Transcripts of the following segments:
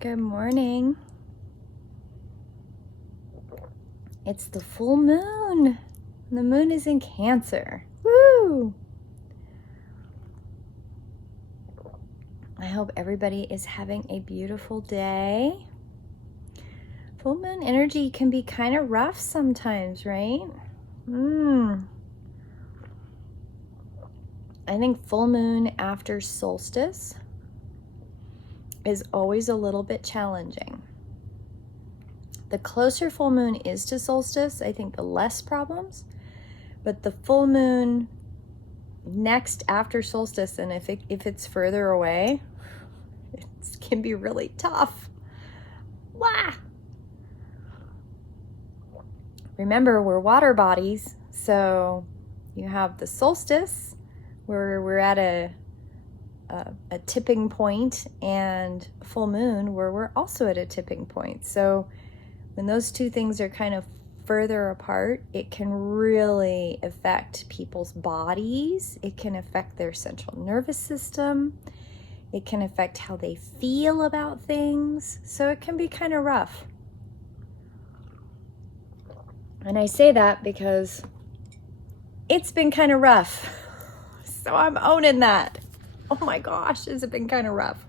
Good morning. It's the full moon. The moon is in Cancer. Woo! I hope everybody is having a beautiful day. Full moon energy can be kind of rough sometimes, right? I think full moon after solstice is always a little bit challenging. The closer full moon is to solstice, I think the less problems. But the full moon next after solstice, and if it's further away, it can be really tough. Wah! Remember, we're water bodies, so you have the solstice where we're at a tipping point, and full moon where we're also at a tipping point. So when those two things are kind of further apart, it can really affect people's bodies. It can affect their central nervous system. It can affect how they feel about things. So it can be kind of rough. And I say that because it's been kind of rough. So I'm owning that. Oh my gosh, has it been kind of rough?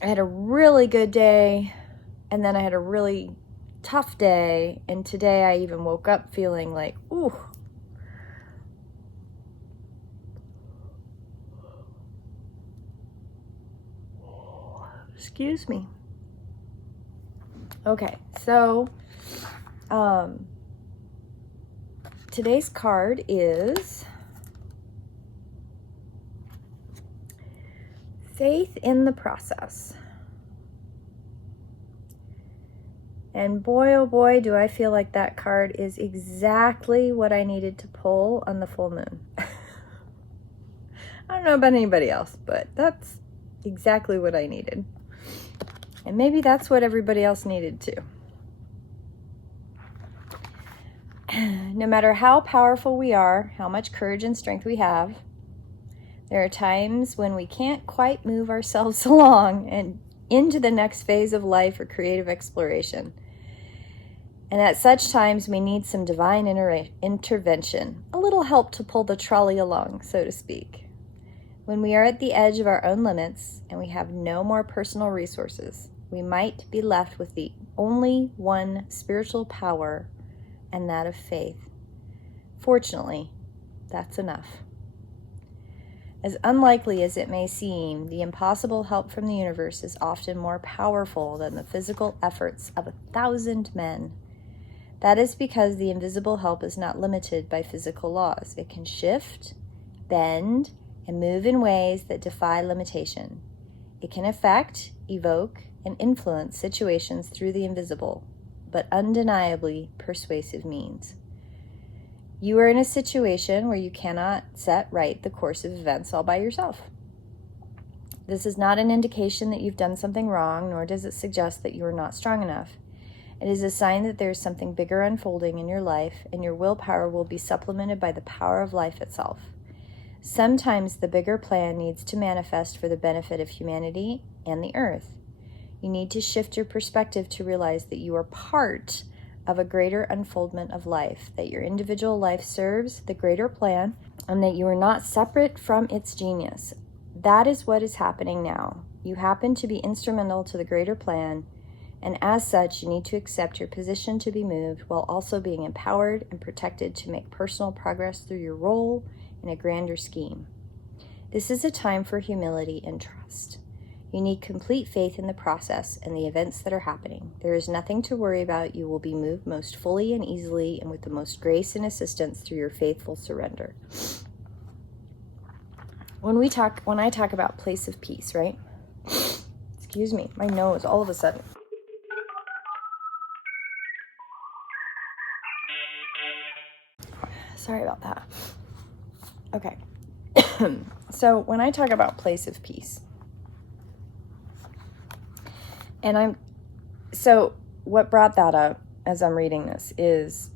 I had a really good day, and then I had a really tough day, and today I even woke up feeling like, ooh. Excuse me. Okay, so today's card is Faith in the Process. And boy, oh boy, do I feel like that card is exactly what I needed to pull on the full moon. I don't know about anybody else, but that's exactly what I needed. And maybe that's what everybody else needed too. No matter how powerful we are, how much courage and strength we have, there are times when we can't quite move ourselves along and into the next phase of life or creative exploration. And at such times, we need some divine intervention, a little help to pull the trolley along, so to speak. When we are at the edge of our own limits and we have no more personal resources, we might be left with the only one spiritual power, and that of faith. Fortunately, that's enough. As unlikely as it may seem, the impossible help from the universe is often more powerful than the physical efforts of 1,000 men. That is because the invisible help is not limited by physical laws. It can shift, bend, and move in ways that defy limitation. It can affect, evoke, and influence situations through the invisible, but undeniably persuasive means. You are in a situation where you cannot set right the course of events all by yourself. This is not an indication that you've done something wrong, nor does it suggest that you are not strong enough. It is a sign that there is something bigger unfolding in your life, and your willpower will be supplemented by the power of life itself. Sometimes the bigger plan needs to manifest for the benefit of humanity and the earth. You need to shift your perspective to realize that you are part of a greater unfoldment of life, that your individual life serves the greater plan, and that you are not separate from its genius. That is what is happening now. You happen to be instrumental to the greater plan, and as such, you need to accept your position to be moved while also being empowered and protected to make personal progress through your role in a grander scheme. This is a time for humility and trust. You need complete faith in the process and the events that are happening. There is nothing to worry about. You will be moved most fully and easily and with the most grace and assistance through your faithful surrender. When I talk about place of peace, right? Excuse me, my nose all of a sudden. Sorry about that. Okay. So when I talk about place of peace, so what brought that up as I'm reading this is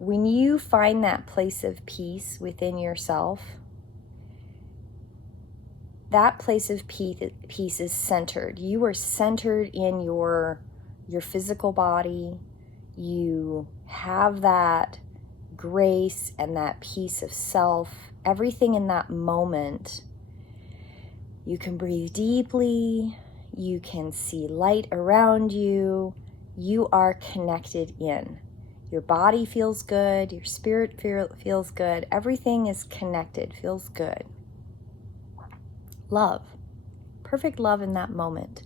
when you find that place of peace within yourself, that place of peace is centered. You are centered in your physical body. You have that grace and that peace of self. Everything in that moment. You can breathe deeply. You can see light around you. You are connected in. Your body feels good. Your spirit feels good. Everything is connected, feels good. Love. Perfect love in that moment,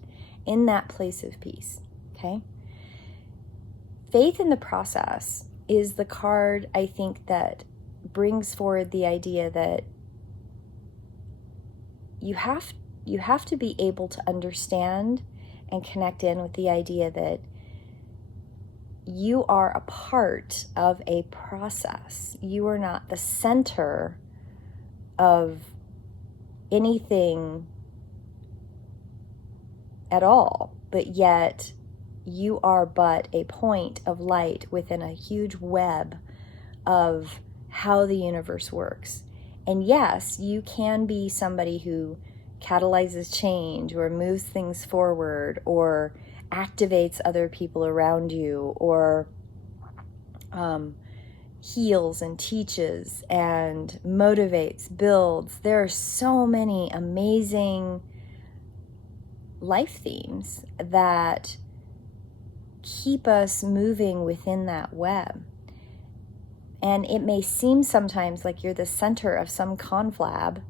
in that place of peace, okay? Faith in the process is the card, I think, that brings forward the idea that you have to be able to understand and connect in with the idea that you are a part of a process. You are not the center of anything at all, but yet you are but a point of light within a huge web of how the universe works. And yes, you can be somebody who catalyzes change or moves things forward or activates other people around you or heals and teaches and motivates, builds. There are so many amazing life themes that keep us moving within that web. And it may seem sometimes like you're the center of some conflab,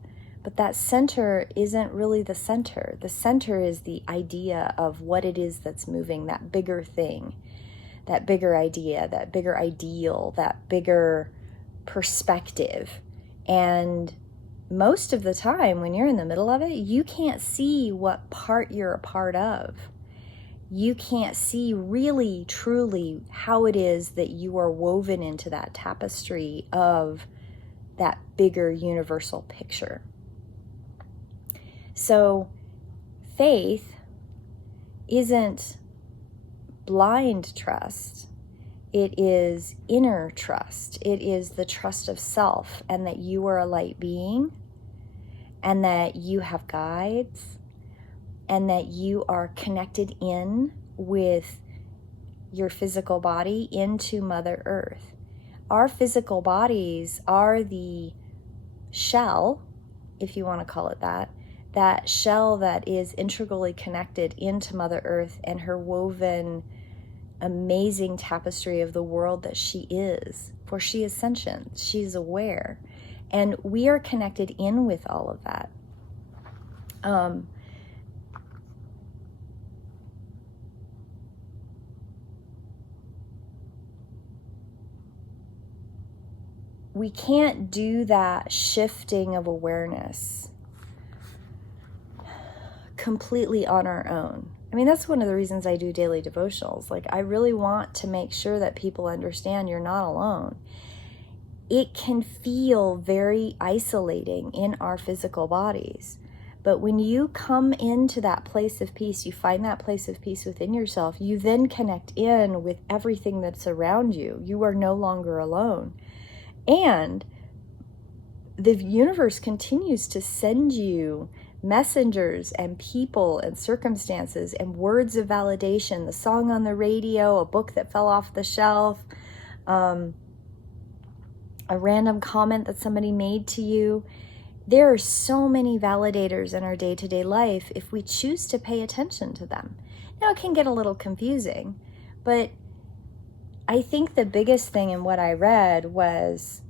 but that center isn't really the center. The center is the idea of what it is that's moving, that bigger thing, that bigger idea, that bigger ideal, that bigger perspective. And most of the time when you're in the middle of it, you can't see what part you're a part of. You can't see really, truly how it is that you are woven into that tapestry of that bigger universal picture. So faith isn't blind trust. It is inner trust. It is the trust of self and that you are a light being and that you have guides and that you are connected in with your physical body into Mother Earth. Our physical bodies are the shell, if you want to call it that shell that is integrally connected into Mother Earth and her woven amazing tapestry of the world that she is. For she is sentient, she's aware, and we are connected in with all of that. We can't do that shifting of awareness completely on our own. I mean, that's one of the reasons I do daily devotionals. Like, I really want to make sure that people understand you're not alone. It can feel very isolating in our physical bodies. But when you come into that place of peace, you find that place of peace within yourself, you then connect in with everything that's around you. You are no longer alone. And the universe continues to send you messengers and people and circumstances and words of validation, the song on the radio, a book that fell off the shelf, a random comment that somebody made to you. There are so many validators in our day-to-day life if we choose to pay attention to them. Now, it can get a little confusing, but I think the biggest thing in what I read was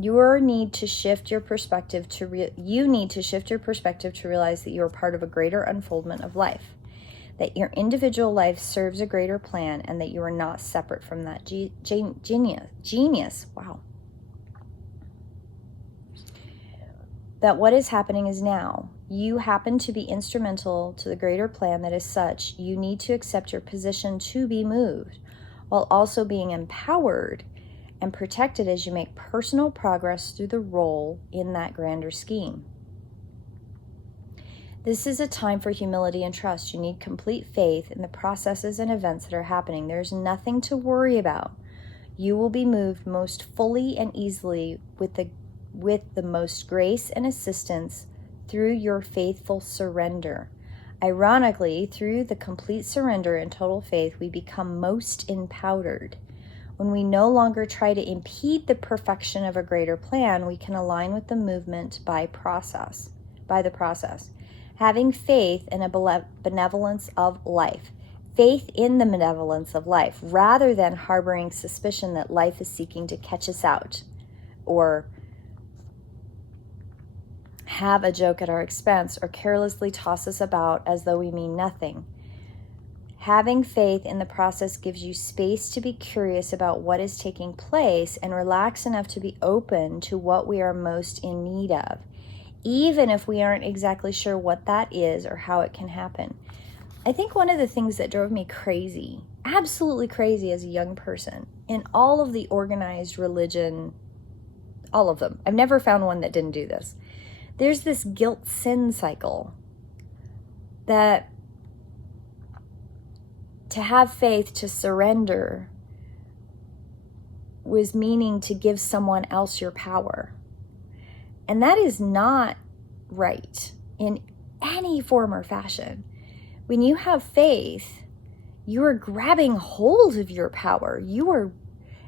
you need to shift your perspective to realize that you are part of a greater unfoldment of life, that your individual life serves a greater plan, and that you are not separate from that genius. Wow. That what is happening is now. You happen to be instrumental to the greater plan that is such. You need to accept your position to be moved, while also being empowered and protected as you make personal progress through the role in that grander scheme. This is a time for humility and trust. You need complete faith in the processes and events that are happening. There's nothing to worry about. You will be moved most fully and easily with the most grace and assistance through your faithful surrender. Ironically, through the complete surrender and total faith, we become most empowered. When we no longer try to impede the perfection of a greater plan, we can align with the movement by the process. Having faith in a benevolence of life. Faith in the benevolence of life, rather than harboring suspicion that life is seeking to catch us out or have a joke at our expense or carelessly toss us about as though we mean nothing. Having faith in the process gives you space to be curious about what is taking place and relax enough to be open to what we are most in need of, even if we aren't exactly sure what that is or how it can happen. I think one of the things that drove me crazy, absolutely crazy as a young person, in all of the organized religion, all of them, I've never found one that didn't do this. There's this guilt-sin cycle that to have faith, to surrender, was meaning to give someone else your power. And that is not right in any form or fashion. When you have faith, you are grabbing hold of your power. You are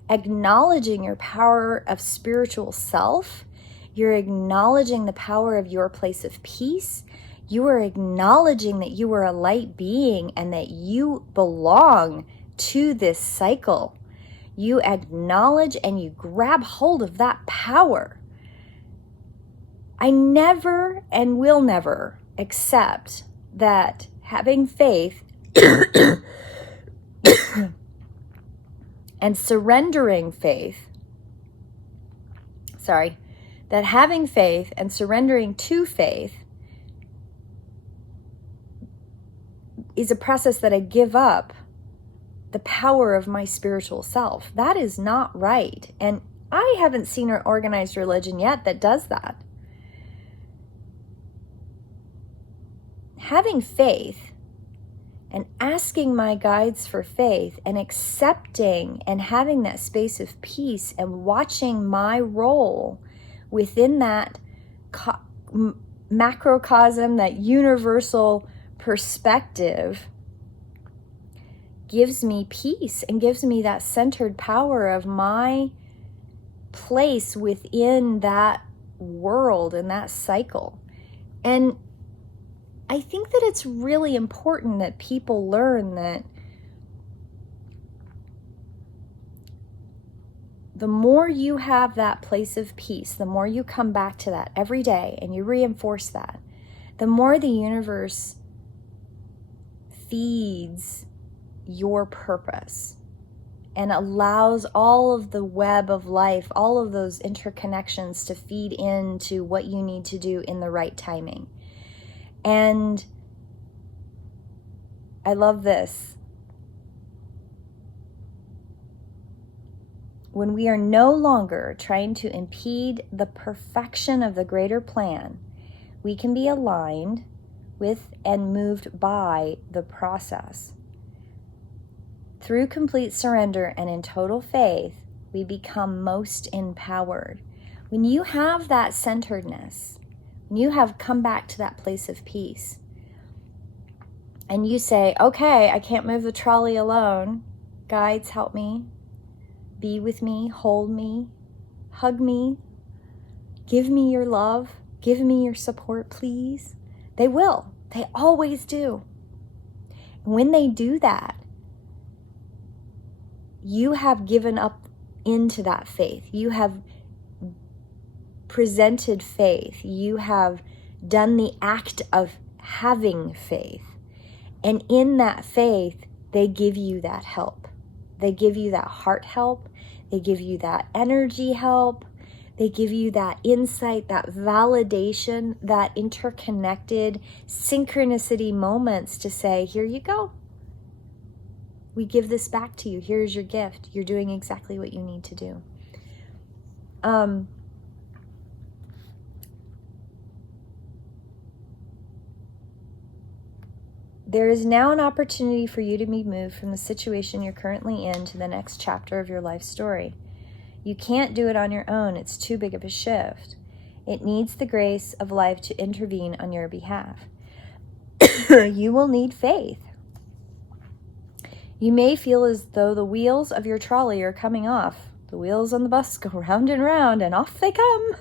acknowledging your power of spiritual self. You're acknowledging the power of your place of peace. You are acknowledging that you are a light being and that you belong to this cycle. You acknowledge and you grab hold of that power. I never and will never accept that having faith and surrendering faith, that having faith and surrendering to faith is a process that I give up the power of my spiritual self. That is not right. And I haven't seen an organized religion yet that does that. Having faith and asking my guides for faith and accepting and having that space of peace and watching my role within that macrocosm, that universal perspective, gives me peace and gives me that centered power of my place within that world and that cycle. And I think that it's really important that people learn that the more you have that place of peace, the more you come back to that every day and you reinforce that, the more the universe feeds your purpose and allows all of the web of life, all of those interconnections to feed into what you need to do in the right timing. And I love this. When we are no longer trying to impede the perfection of the greater plan, we can be aligned with and moved by the process. Through complete surrender and in total faith, we become most empowered. When you have that centeredness, when you have come back to that place of peace, and you say, okay, I can't move the trolley alone. Guides, help me. Be with me, hold me, hug me, give me your love, give me your support, please. They will. They always do. When they do that, you have given up into that faith. You have presented faith. You have done the act of having faith. And in that faith, they give you that help. They give you that heart help. They give you that energy help. They give you that insight, that validation, that interconnected synchronicity moments to say, here you go. We give this back to you. Here's your gift. You're doing exactly what you need to do. I, There is now an opportunity for you to be moved from the situation you're currently in to the next chapter of your life story. You can't do it on your own. It's too big of a shift. It needs the grace of life to intervene on your behalf. You will need faith. You may feel as though the wheels of your trolley are coming off. The wheels on the bus go round and round, and off they come.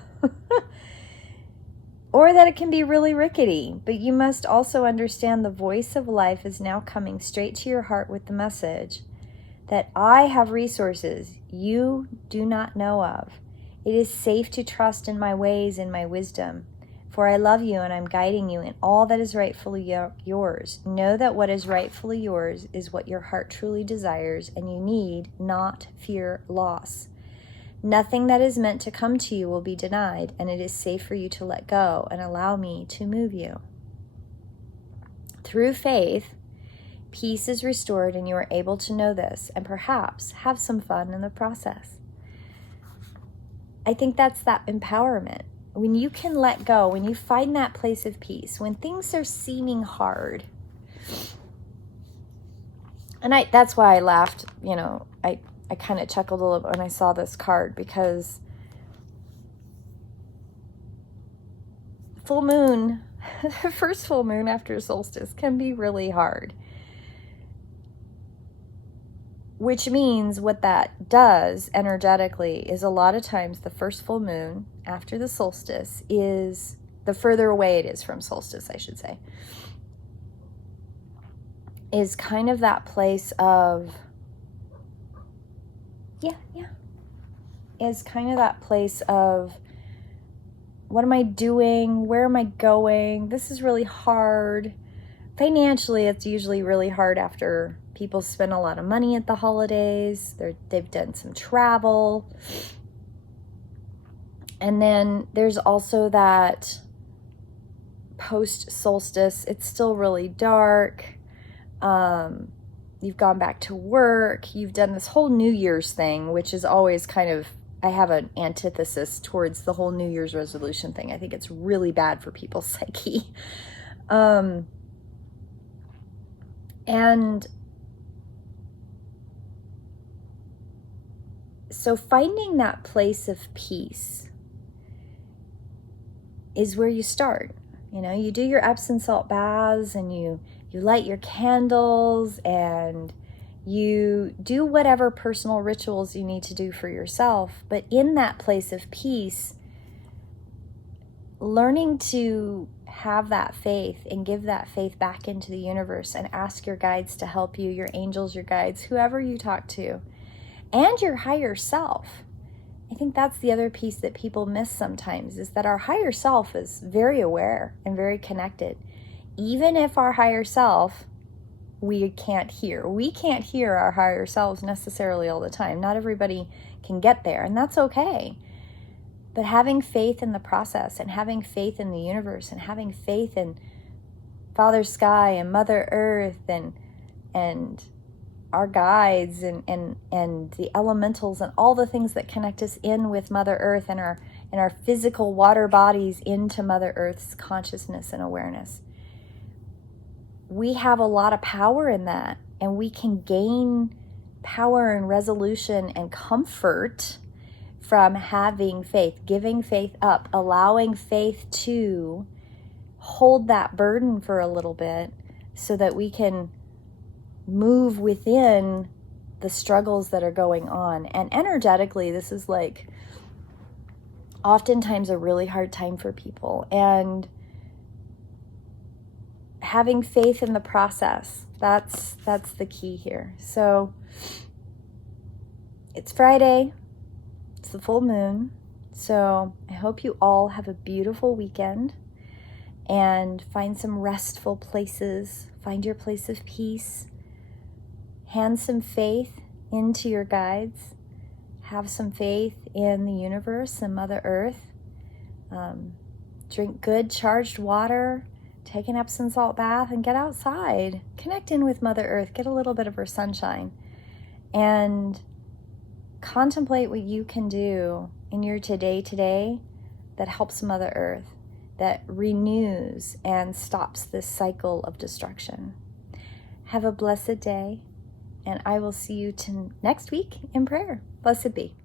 Or that it can be really rickety. But you must also understand the voice of life is now coming straight to your heart with the message that I have resources you do not know of. It is safe to trust in my ways and my wisdom. For I love you and I'm guiding you in all that is rightfully yours. Know that what is rightfully yours is what your heart truly desires, and you need not fear loss. Nothing that is meant to come to you will be denied, and it is safe for you to let go and allow me to move you. Through faith, peace is restored, and you are able to know this and perhaps have some fun in the process. I think that's that empowerment. When you can let go, when you find that place of peace, when things are seeming hard. And that's why I laughed, I kind of chuckled a little bit when I saw this card, because full moon, the first full moon after solstice can be really hard. Which means what that does energetically is a lot of times the first full moon after the solstice is the further away it is from solstice, I should say, is kind of that place of, is kind of that place of, what am I doing? Where am I going? This is really hard. Financially, it's usually really hard after people spend a lot of money at the holidays. They've done some travel. And then there's also that post-solstice, it's still really dark. You've gone back to work. You've done this whole New Year's thing, which is always kind of, I have an antithesis towards the whole New Year's resolution thing. I think it's really bad for people's psyche. And so finding that place of peace is where you start. You do your Epsom salt baths, and you light your candles, and you do whatever personal rituals you need to do for yourself. But in that place of peace, learning to have that faith and give that faith back into the universe and ask your guides to help you, your angels, your guides, whoever you talk to, and your higher self. I think that's the other piece that people miss sometimes, is that our higher self is very aware and very connected. Even if our higher self, we can't hear. We can't hear our higher selves necessarily all the time. Not everybody can get there, and that's okay. But having faith in the process, and having faith in the universe, and having faith in Father Sky and Mother Earth and our guides and the elementals and all the things that connect us in with Mother Earth and our physical water bodies into Mother Earth's consciousness and awareness. We have a lot of power in that, and we can gain power and resolution and comfort from having faith, giving faith up, allowing faith to hold that burden for a little bit so that we can move within the struggles that are going on. And energetically, this is like oftentimes a really hard time for people. And having faith in the process, that's the key here. So it's Friday. It's the full moon. So I hope you all have a beautiful weekend and find some restful places. Find your place of peace. Hand some faith into your guides. Have some faith in the universe and Mother Earth. Drink good charged water. Take an Epsom salt bath and get outside. Connect in with Mother Earth. Get a little bit of her sunshine. And contemplate what you can do in your today that helps Mother Earth, that renews and stops this cycle of destruction. Have a blessed day, and I will see you next week in prayer. Blessed be.